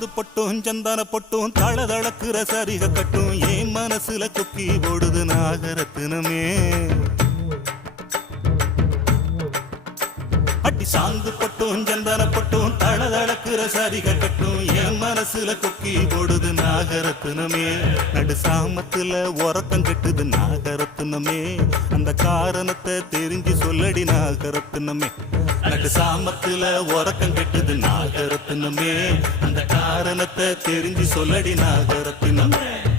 சாந்து பொட்டும் சந்தான பொட்டும் தளதளக்குற சரிக கட்டும் என் மனசுல கொக்கி போடுது நாகரத்தினமே. அடி சாந்து பொட்டும் சந்தான பொட்டும் தளதளக்குற சரிக கட்டும் என் மனசுல கொக்கி போடுது நாகரத்தினமே. நடு சாமத்துல உறக்கம் கெட்டுது நாகரத்தினமே. அந்த காரணத்தை தெரிஞ்சு சொல்லடி நாகரத்தினமே. நடு சாமத்துல உறக்கம் கெட்டுது நாகரத்தினமே. அந்த காரணத்தை தெரிஞ்சு சொல்லடி நாகரத்தினமே.